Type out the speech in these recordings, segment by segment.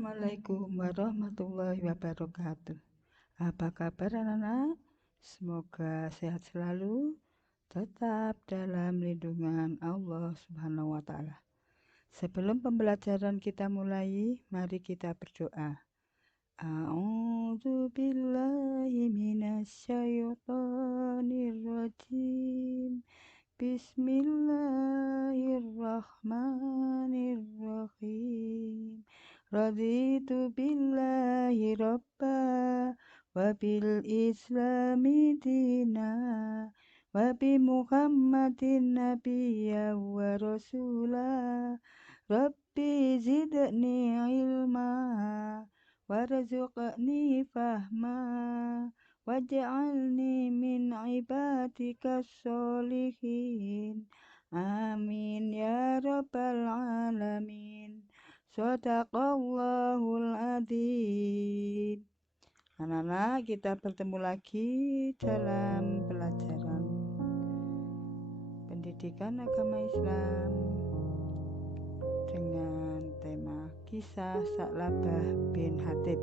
Assalamualaikum warahmatullahi wabarakatuh. Apa kabar anak-anak? Semoga sehat selalu, tetap dalam lindungan Allah Subhanahu wa Ta'ala. Sebelum pembelajaran kita mulai, mari kita berdoa. A'udzu billahi minasyaitonir rajim. Bismillahirrahmanirrahim. Raditu billahi robba wa bil islami dina wa bi muhammadin nabiyya wa rasula. Rabbi zidni ilma warzuqni fahma waj'alni min ibadika sholihin. Amin ya rabbal alamin. Shadaqallahul adzim. Anak-anak, kita bertemu lagi dalam pelajaran pendidikan agama Islam dengan tema kisah Sa'labah bin Hatib.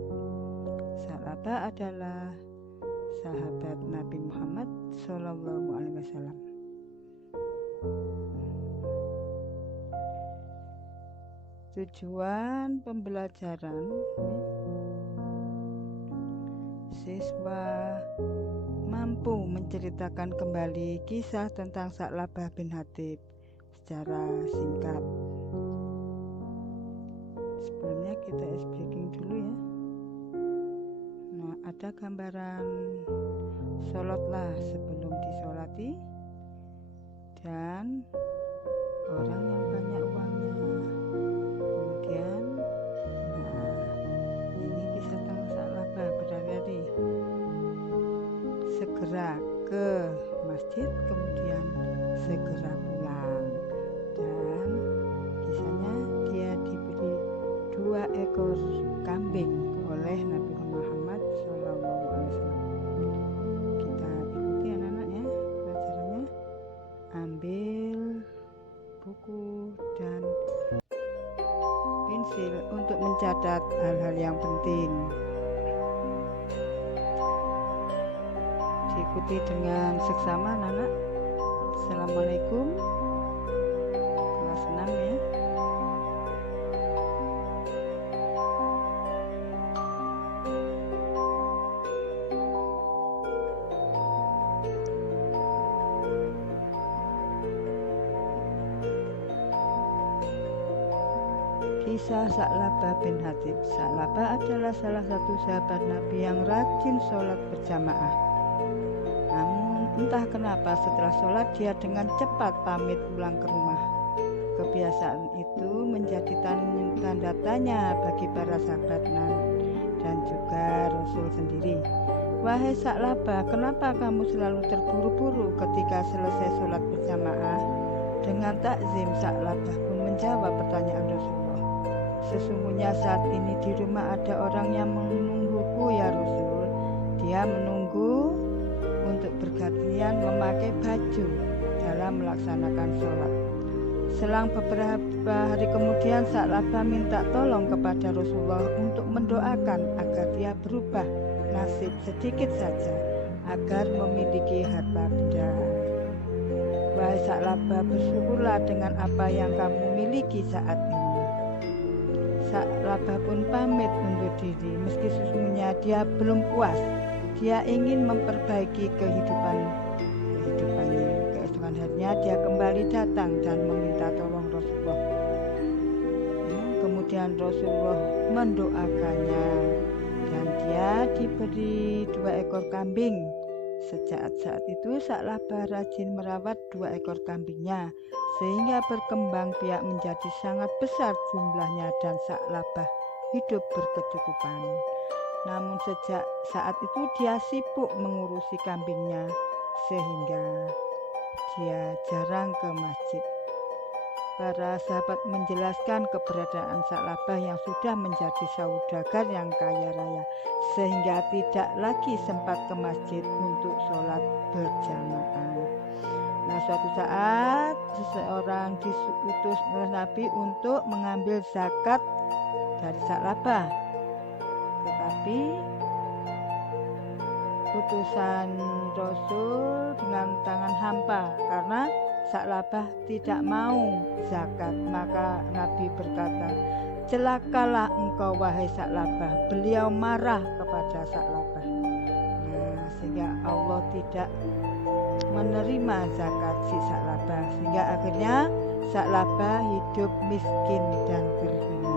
Sa'labah adalah sahabat Nabi Muhammad SAW. Tujuan pembelajaran, siswa mampu menceritakan kembali kisah tentang Sa'labah bin Hatib secara singkat. Sebelumnya kita speaking dulu ya. Nah, ada gambaran sholatlah sebelum disolati dan orang yang banyak uangnya. Kemudian, ini kisah tentang Sa'labah berlari segera ke masjid, kemudian segera pulang. Dan kisahnya dia diberi 2 ekor kambing oleh Nabi Muhammad SAW. Kita ikuti anak-anak ya pelajarannya. Ambil buku dan pensil untuk mencatat hal-hal yang penting. Diikuti dengan seksama anak-anak. Assalamualaikum. Kelas 6 ya. Kisah Sa'labah bin Hatib. Sa'labah adalah salah satu sahabat Nabi yang rajin sholat berjamaah. Namun entah kenapa setelah sholat dia dengan cepat pamit pulang ke rumah. Kebiasaan itu menjadi tanda tanya bagi para sahabat dan juga Rasul sendiri. Wahai Sa'labah, kenapa kamu selalu terburu-buru ketika selesai sholat berjamaah? Dengan takzim, Sa'labah pun menjawab pertanyaan Rasulullah. Sesungguhnya saat ini di rumah ada orang yang menungguku ya Rasul. Dia menunggu untuk bergantian memakai baju dalam melaksanakan sholat. Selang beberapa hari kemudian Sa'labah minta tolong kepada Rasulullah untuk mendoakan agar dia berubah nasib sedikit saja agar memiliki harta benda. Wahai Sa'labah, bersyukurlah dengan apa yang kamu miliki saat ini. Sa'labah pun pamit undur diri, meski sesungguhnya dia belum puas. Dia ingin memperbaiki kehidupannya. Keesokan harinya dia kembali datang dan meminta tolong Rasulullah. Kemudian Rasulullah mendoakannya dan dia diberi 2 ekor kambing. Sejak saat itu Sa'labah rajin merawat 2 ekor kambingnya sehingga berkembang biak menjadi sangat besar jumlahnya dan Sa'labah hidup berkecukupan. Namun sejak saat itu dia sibuk mengurusi kambingnya sehingga dia jarang ke masjid. Para sahabat menjelaskan keberadaan Sa'labah yang sudah menjadi saudagar yang kaya raya sehingga tidak lagi sempat ke masjid untuk sholat berjamaah. Nah, suatu saat seseorang diutus oleh Nabi untuk mengambil zakat dari Sa'labah, tetapi putusan Rasul dengan tangan hampa karena Sa'labah tidak mau zakat. Maka Nabi berkata, celakalah engkau wahai Sa'labah. Beliau marah kepada Sa'labah. Sehingga Allah tidak menerima zakat si Sa'labah, sehingga akhirnya Sa'labah hidup miskin dan terhina.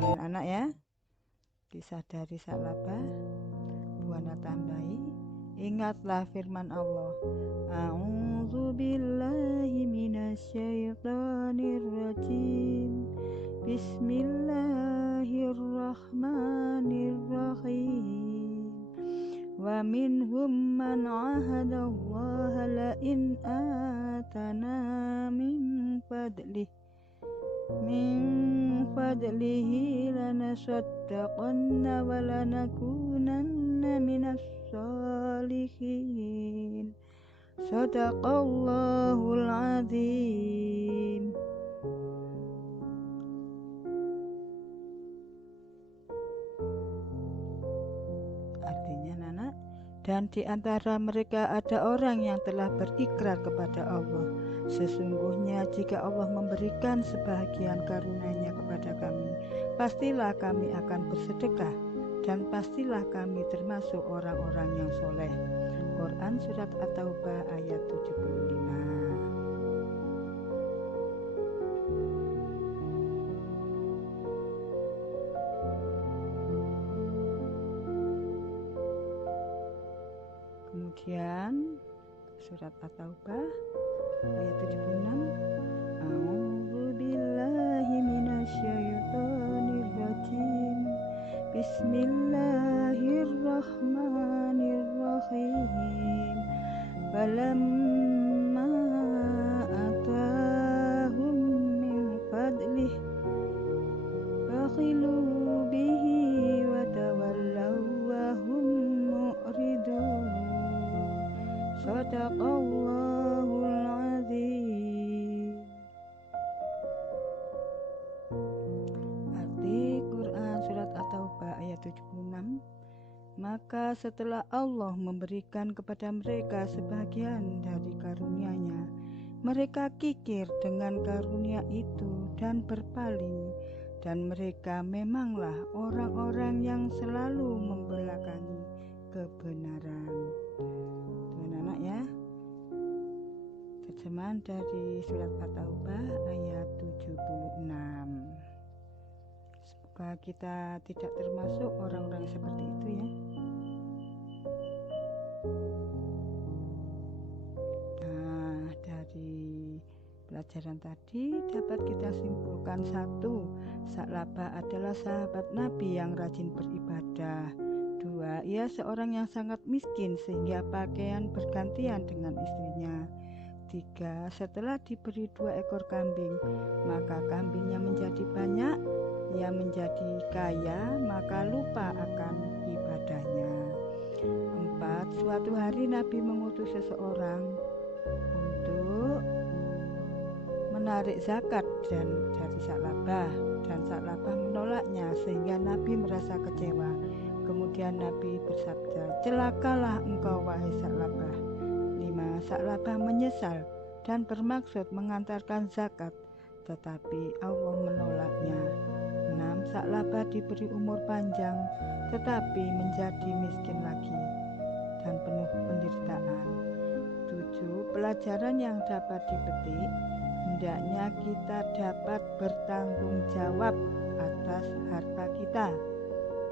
Itu anak ya, kisah dari Sa'labah. Buana tambahi, ingatlah firman Allah, a'udzu billahi minasyaitonir rajim, bismillahirrahmanirrahim, wa minhum man 'ahadallaha la in atana min fadlihi lanasaddaqanna wa lanakunanna minas sholihin. Shadaqallahul azim. Artinya Nana, dan di antara mereka ada orang yang telah berikrar kepada Allah, sesungguhnya jika Allah memberikan sebahagian karunia-Nya kepada kami, pastilah kami akan bersedekah dan pastilah kami termasuk orang-orang yang soleh. Quran Surat At-Taubah ayat 75. Kemudian Surat At-Taubah ayat 76, a'udzu billahi minasyaitonir rajim, bismillahirrahmanirrahim, falamma atahum min fadlih bakhilu bihi wa tawallaw wa hum mu'ridun. Shadaqallahul azim. Arti Quran Surat At-Taubah ayat 76, maka setelah Allah memberikan kepada mereka sebagian dari karunia-Nya, mereka kikir dengan karunia itu dan berpaling, dan mereka memanglah orang-orang yang selalu membelakangi kebenaran. Anak-anak ya, terjemahan dari Surat At-Taubah ayat 76. Semoga kita tidak termasuk orang-orang seperti itu ya. Nah, dari pelajaran tadi dapat kita simpulkan: 1. Sa'labah adalah sahabat Nabi yang rajin beribadah. 2. Ia seorang yang sangat miskin sehingga pakaian bergantian dengan istrinya. 3. Setelah diberi 2 ekor kambing, maka kambingnya menjadi banyak, ia menjadi kaya, maka lupa akan ibadahnya. 4. Suatu hari Nabi mengutus seseorang untuk menarik zakat dari Sa'labah, dan Sa'labah menolaknya sehingga Nabi merasa kecewa. Kemudian Nabi bersabda, celakalah engkau wahai Sa'labah. 5. Sa'labah menyesal dan bermaksud mengantarkan zakat, tetapi Allah menolaknya. 6. Sa'labah diberi umur panjang, tetapi menjadi miskin lagi dan penuh penderitaan. 7. Pelajaran yang dapat dipetik, hendaknya kita dapat bertanggung jawab atas harta kita,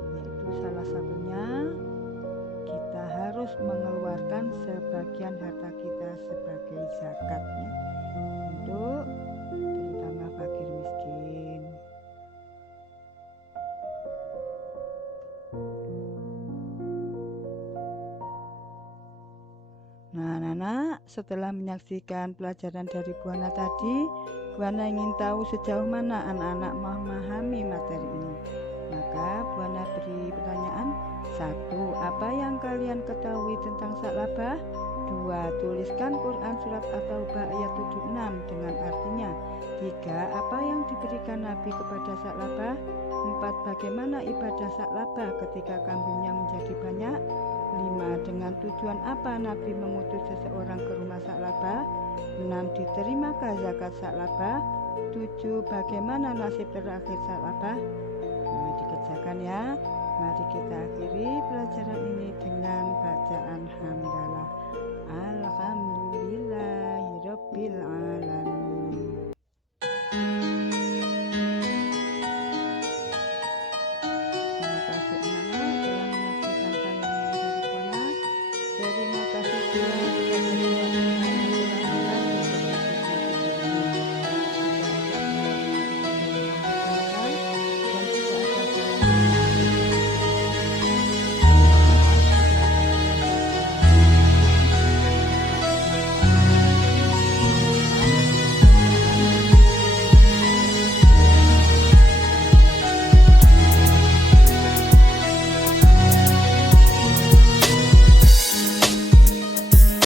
yaitu salah satunya kita harus mengeluarkan sebagian harta kita sebagai zakatnya untuk terutama fakir miskin. Nah, anak-anak, setelah menyaksikan pelajaran dari Buana tadi, Buana ingin tahu sejauh mana anak-anak memahami materi ini. Maka Buana beri pertanyaan. 1. Apa yang kalian ketahui tentang Sa'labah? 2. Tuliskan Quran surat At-Taubah ayat 76 dengan artinya. 3. Apa yang diberikan Nabi kepada Sa'labah? 4. Bagaimana ibadah Sa'labah ketika kambingnya menjadi banyak? 5. Dengan tujuan apa Nabi mengutus seseorang ke rumah Sa'labah? 6. Diterimakah zakat Sa'labah? 7. Bagaimana nasib terakhir Sa'labah? Dikerjakan ya. Mari kita akhiri pelajaran ini dengan bacaan hamdalah. Alhamdulillahirabbil alamin.